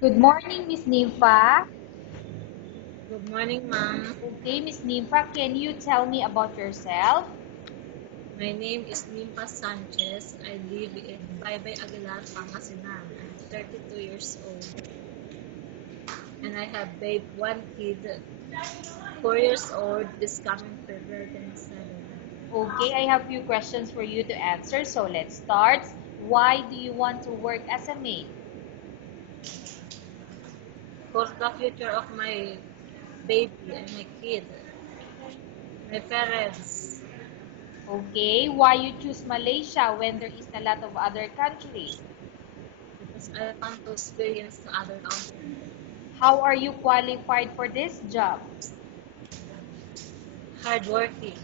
Good morning, Miss Nympha. Good morning, ma'am. Okay, Miss Nympha, can you tell me about yourself? My name is Nimpa Sanchez. I live in Baybay Aguilar, Pangasinan. I'm 32 years old. And I have one kid, 4 years old, this coming February 27. Okay, I have few questions for you to answer, so let's start. Why do you want to work as a maid? For the future of my baby and my kid, my parents, Okay, why you choose Malaysia when there is a lot of other countries? because I want to experience the other country. How are you qualified for this job? Hardworking,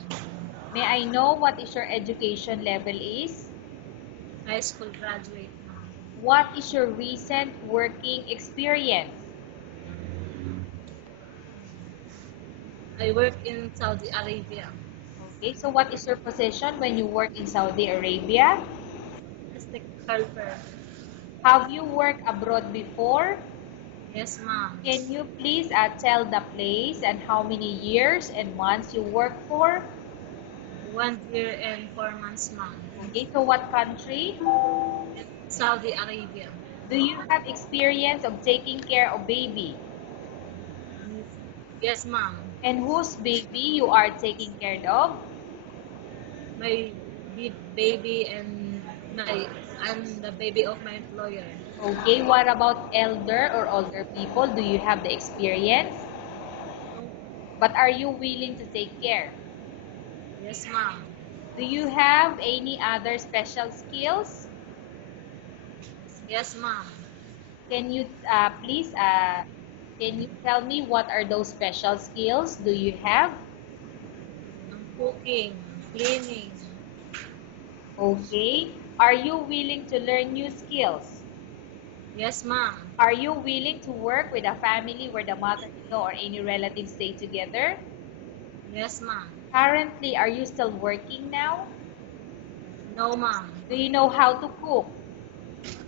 May I know what is your education level is? high school graduate, ma'am. What is your recent working experience? I work in Saudi Arabia Okay, so what is your position when you work in Saudi Arabia? as the helper. Have you worked abroad before? Yes, ma'am. Can you please tell the place and how many years and months you work for? 1 year and 4 months, ma'am. Okay, so what country? Saudi Arabia. Do you have experience of taking care of baby? Yes, ma'am. And whose baby you are taking care of? My baby and the baby of my employer. Okay, what about elder or older people? Do you have the experience? No. But are you willing to take care? Yes, ma'am. Do you have any other special skills? Yes, ma'am. Can you please can you tell me what are those special skills do you have? Cooking, cleaning. Okay. Are you willing to learn new skills? Yes, ma'am. Are you willing to work with a family where the mother-in-law or any relatives stay together? Yes, ma'am. Currently, are you still working now? No, ma'am. Do you know how to cook?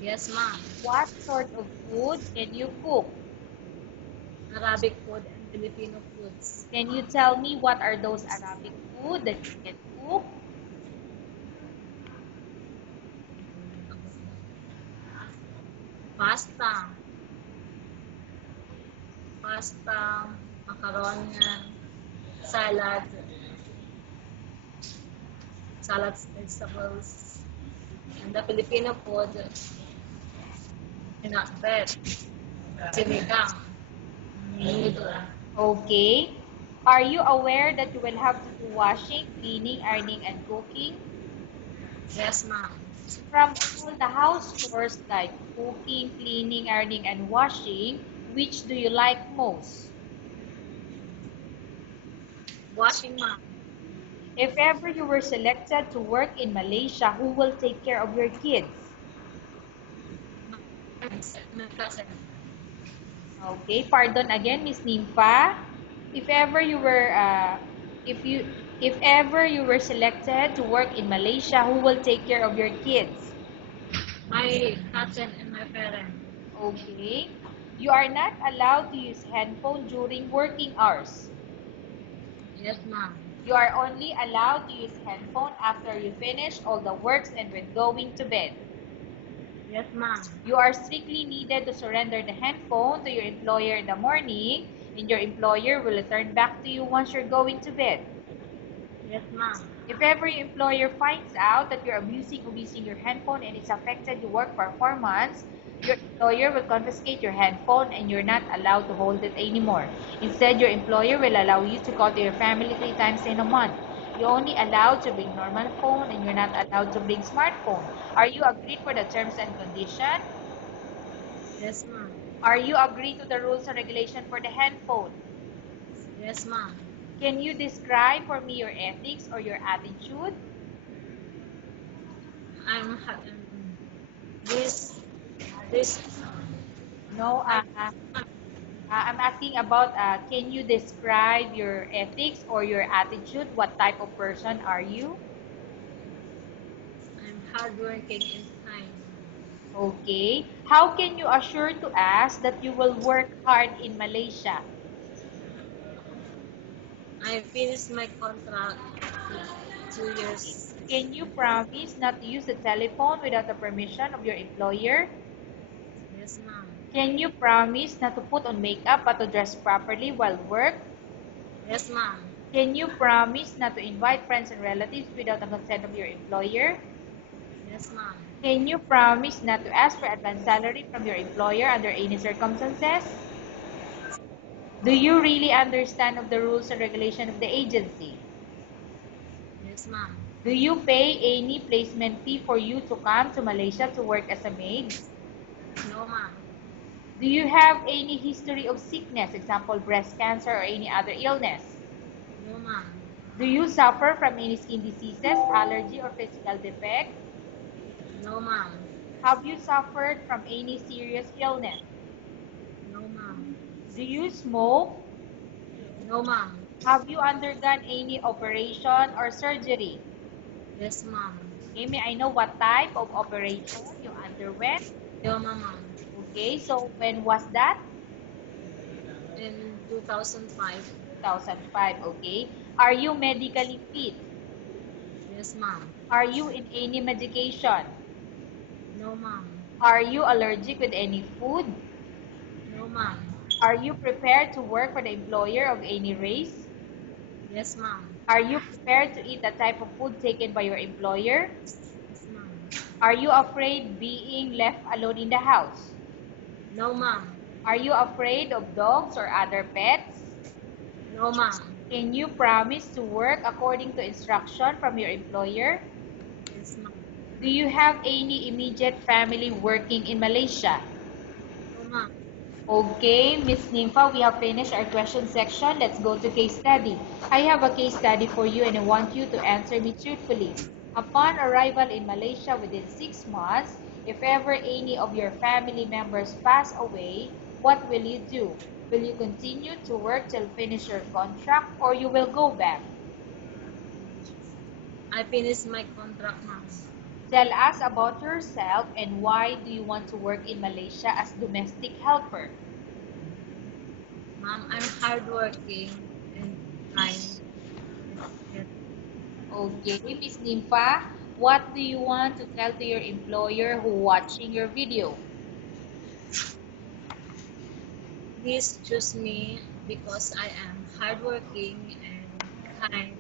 Yes, ma'am. What sort of food can you cook? Arabic food and Filipino foods. Can you tell me what are those Arabic food that you can cook? Pasta. Pasta, macaroni, salad, salads, vegetables, and the Filipino food, pinakbet, sinigang, menudo. Okay. Are you aware that you will have to do washing, cleaning, ironing, and cooking? Yes, ma'am. From all the house chores like cooking, cleaning, ironing, and washing, which do you like most? Washing, ma'am. If ever you were selected to work in Malaysia, who will take care of your kids? My cousin. Okay, pardon again, Miss Nympha. If ever you were, if you, if ever you were selected to work in Malaysia, who will take care of your kids? My cousin and my parents. Okay. You are not allowed to use handphone during working hours. Yes, ma'am. You are only allowed to use handphone after you finish all the works and when going to bed. Yes, ma'am. You are strictly needed to surrender the handphone to your employer in the morning, and your employer will return back to you once you're going to bed. Yes, ma'am. If ever your employer finds out that you're abusing or using your handphone and it's affected your work performance, your employer will confiscate your handphone and you're not allowed to hold it anymore. Instead, your employer will allow you to call to your family 3 times in a month. You're only allowed to bring normal phone and you're not allowed to bring smartphone. Are you agreed for the terms and condition? Yes, ma'am. Are you agreed to the rules and regulation for the handphone? Yes, ma'am. Can you describe for me your ethics or your attitude? I'm this this No, I I'm asking about can you describe your ethics or your attitude? What type of person are you? I'm hardworking and kind. Okay. How can you assure to us that you will work hard in Malaysia? I finished my contract 2 years. Can you promise not to use the telephone without the permission of your employer? Yes, ma'am. Can you promise not to put on makeup but to dress properly while work? Yes, ma'am. Can you promise not to invite friends and relatives without the consent of your employer? Yes, ma'am. Can you promise not to ask for advance salary from your employer under any circumstances? Do you really understand of the rules and regulation of the agency? Yes, ma'am. Do you pay any placement fee for you to come to Malaysia to work as a maid? No, ma'am. Do you have any history of sickness, example breast cancer or any other illness? No, ma'am. Do you suffer from any skin diseases, allergy or physical defect? No, ma'am. Have you suffered from any serious illness? No, ma'am. Do you smoke? No, ma'am. Have you undergone any operation or surgery? Yes, ma'am. Okay, may I know what type of operation you underwent? Yoma, ma'am. Okay, so when was that? In 2005. 2005, okay. Are you medically fit? Yes, ma'am. Are you in any medication? No, ma'am. Are you allergic with any food? No, ma'am. Are you prepared to work for the employer of any race? Yes, ma'am. Are you prepared to eat the type of food taken by your employer? Yes, ma'am. Are you afraid being left alone in the house? No, ma'am. Are you afraid of dogs or other pets? No, ma'am. Can you promise to work according to instruction from your employer? Yes, ma'am. Do you have any immediate family working in Malaysia? No, ma'am. Okay, Miss Nympha, we have finished our question section. Let's go to case study. I have a case study for you and I want you to answer me truthfully. Upon arrival in Malaysia within 6 months, if ever any of your family members pass away, what will you do? Will you continue to work till finish your contract or you will go back? I finished my contract, ma'am. Tell us about yourself and why do you want to work in Malaysia as domestic helper? Ma'am, I'm hardworking and kind. Yes. Okay, Miss Nympha, what do you want to tell to your employer who watching your video? Please choose me because I am hardworking and kind.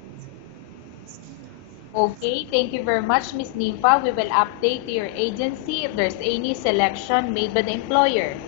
Okay, thank you very much, Miss Nympha. We will update to your agency if there's any selection made by the employer.